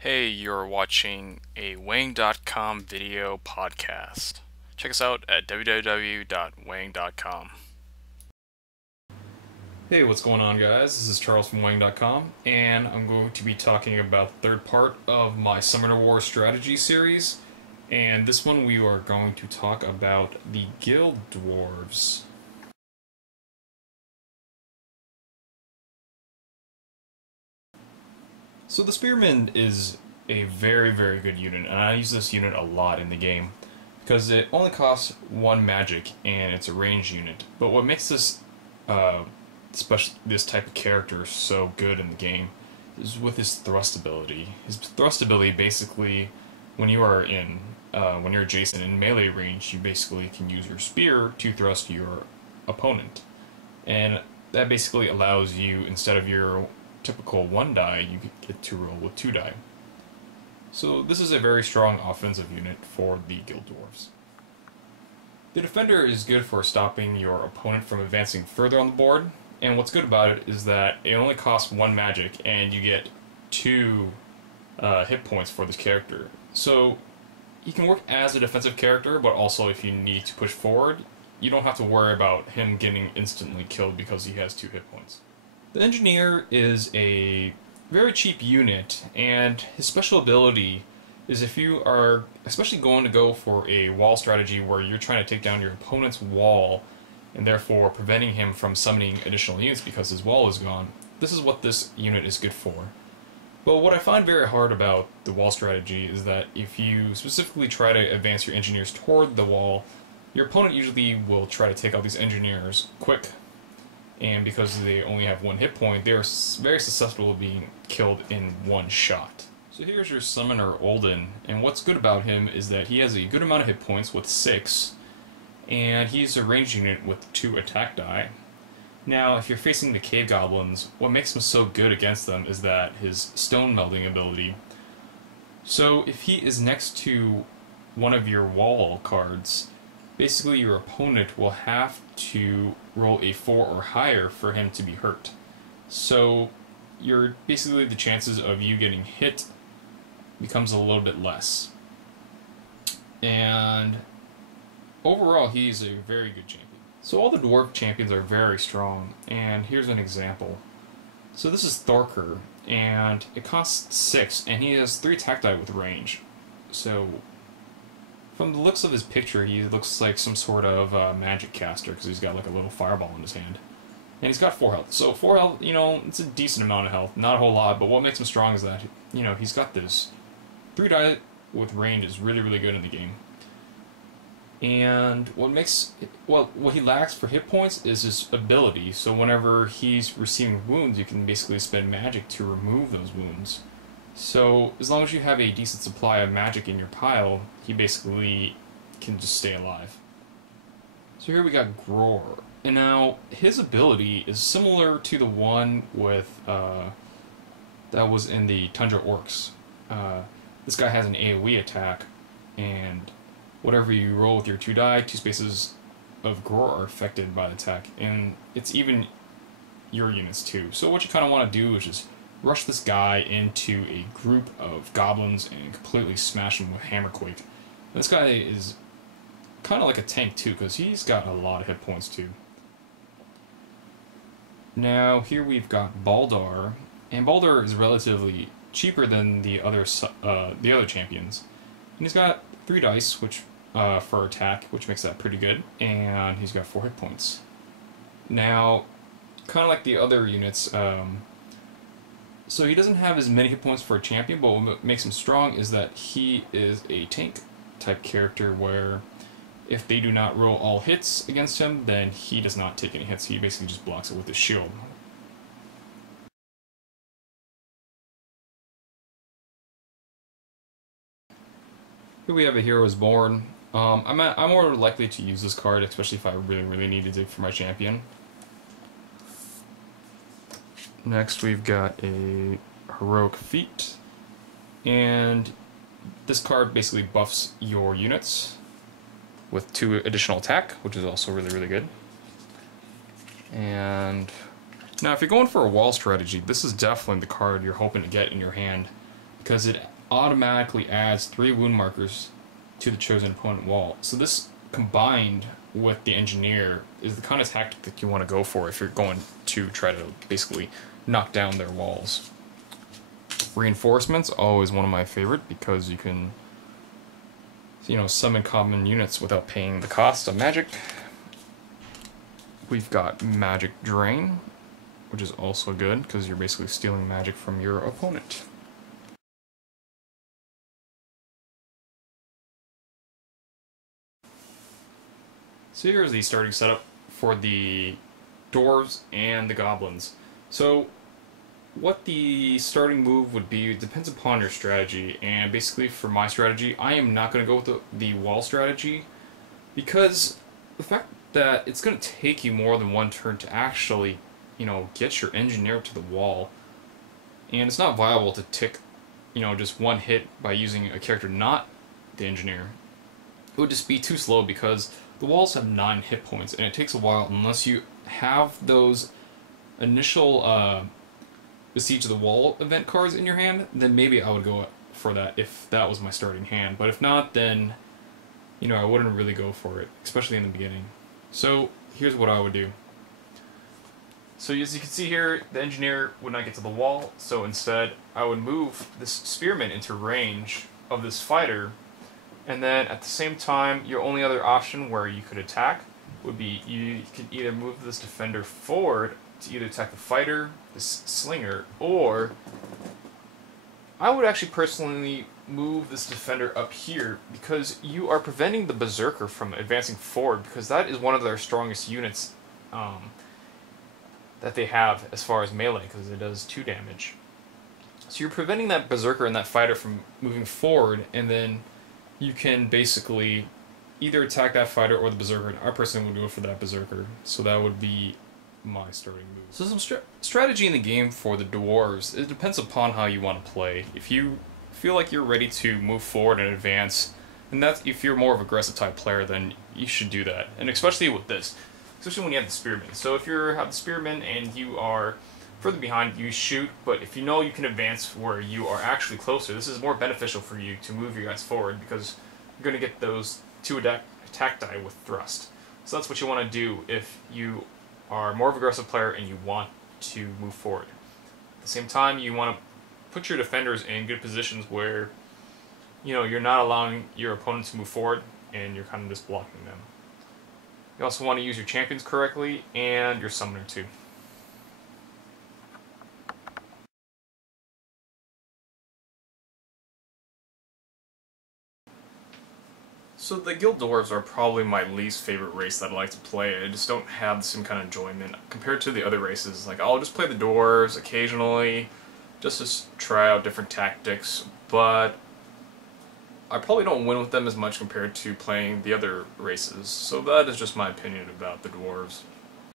Hey, you're watching a Wang.com video podcast. Check us out at www.wang.com. Hey, what's going on, guys? This is Charles from Wang.com, and I'm going to be talking about the third part of my Summoner War strategy series. And this one, we are going to talk about the Guild Dwarves. So the Spearman is a very, very good unit, and I use this unit a lot in the game because it only costs 1 magic and it's a ranged unit. But what makes this this type of character so good in the game is with his thrust ability. His thrust ability basically, when you're adjacent in melee range, you basically can use your spear to thrust your opponent, and that basically allows you, instead of your typical 1 die, you get to roll with 2 die. So this is a very strong offensive unit for the Guild Dwarves. The Defender is good for stopping your opponent from advancing further on the board, and what's good about it is that it only costs 1 magic and you get 2 hit points for this character. So he can work as a defensive character, but also if you need to push forward, you don't have to worry about him getting instantly killed because he has 2 hit points. The Engineer is a very cheap unit, and his special ability is, if you are especially going to go for a wall strategy where you're trying to take down your opponent's wall and therefore preventing him from summoning additional units because his wall is gone, this is what this unit is good for. But what I find very hard about the wall strategy is that if you specifically try to advance your engineers toward the wall, your opponent usually will try to take out these engineers quick, and because they only have 1 hit point, they're very susceptible to being killed in 1 shot. So here's your Summoner Olden, and what's good about him is that he has a good amount of hit points with 6, and he's a ranged unit with 2 attack die. Now, if you're facing the Cave Goblins, what makes him so good against them is that his Stone Melding ability. So if he is next to one of your wall cards, basically your opponent will have to roll a 4 or higher for him to be hurt. So basically the chances of you getting hit becomes a little bit less. And overall, he's a very good champion. So all the dwarf champions are very strong, and here's an example. So this is Thorker, and it costs 6, and he has 3 attack die with range. So from the looks of his picture, he looks like some sort of magic caster, because he's got like a little fireball in his hand. And he's got 4 health. So 4 health, it's a decent amount of health. Not a whole lot, but what makes him strong is that, he's got this 3 die with range is really, really good in the game. And what he lacks for hit points is his ability. So whenever he's receiving wounds, you can basically spend magic to remove those wounds. So as long as you have a decent supply of magic in your pile, he basically can just stay alive. So here we got Gror. And now his ability is similar to the one with that was in the Tundra Orcs. This guy has an AoE attack, and whatever you roll with your 2 die, 2 spaces of Gror are affected by the attack, and it's even your units too. So what you kind of want to do is just rush this guy into a group of goblins and completely smash him with Hammerquake. And this guy is kind of like a tank too, because he's got a lot of hit points too. Now here we've got Baldar, and Baldar is relatively cheaper than the other champions, and he's got 3 dice, which for attack, which makes that pretty good, and he's got 4 hit points. Now, kind of like the other units, so he doesn't have as many hit points for a champion, but what makes him strong is that he is a tank type character where if they do not roll all hits against him, then he does not take any hits. He basically just blocks it with his shield. Here we have a Hero's Born. I'm more likely to use this card, especially if I really, really needed it for my champion. Next we've got a Heroic Feat, and this card basically buffs your units with 2 additional attack, which is also really, really good. And now if you're going for a wall strategy, this is definitely the card you're hoping to get in your hand, because it automatically adds 3 wound markers to the chosen opponent wall. So this combined with the engineer is the kind of tactic that you want to go for if you're going to try to basically knock down their walls. Reinforcements, always one of my favorite because you can, summon common units without paying the cost of magic. We've got Magic Drain, which is also good because you're basically stealing magic from your opponent. So here's the starting setup for the Dwarves and the Goblins. So what the starting move would be depends upon your strategy, and basically for my strategy, I am not going to go with the wall strategy because the fact that it's going to take you more than one turn to actually, get your engineer to the wall, and it's not viable to tick, just one hit by using a character not the engineer. It would just be too slow because the walls have 9 hit points, and it takes a while unless you have those initial Besiege the Wall event cards in your hand, then maybe I would go for that if that was my starting hand. But if not, then, I wouldn't really go for it, especially in the beginning. So here's what I would do. So as you can see here, the engineer would not get to the wall, so instead I would move this spearman into range of this fighter, and then at the same time, your only other option where you could attack would be you could either move this defender forward to either attack the fighter, this slinger, or I would actually personally move this defender up here because you are preventing the berserker from advancing forward, because that is one of their strongest units that they have as far as melee, because it does 2 damage. So you're preventing that berserker and that fighter from moving forward, and then you can basically either attack that fighter or the berserker, and I personally would go for that berserker, so that would be my starting move. So some strategy in the game for the Dwarves, it depends upon how you want to play. If you feel like you're ready to move forward and advance, and that's if you're more of an aggressive type player, then you should do that. And especially with this, especially when you have the spearmen. So if you have the spearmen and you are further behind, you shoot, but if you know you can advance where you are actually closer, this is more beneficial for you to move your guys forward because you're going to get those 2 attack die with thrust. So that's what you want to do if you are more of an aggressive player and you want to move forward. At the same time, you want to put your defenders in good positions where you're not allowing your opponent to move forward and you're kind of just blocking them. You also want to use your champions correctly and your summoner too. So the Guild Dwarves are probably my least favorite race that I like to play. I just don't have the same kind of enjoyment compared to the other races. Like, I'll just play the Dwarves occasionally, just to try out different tactics, but I probably don't win with them as much compared to playing the other races. So that is just my opinion about the Dwarves.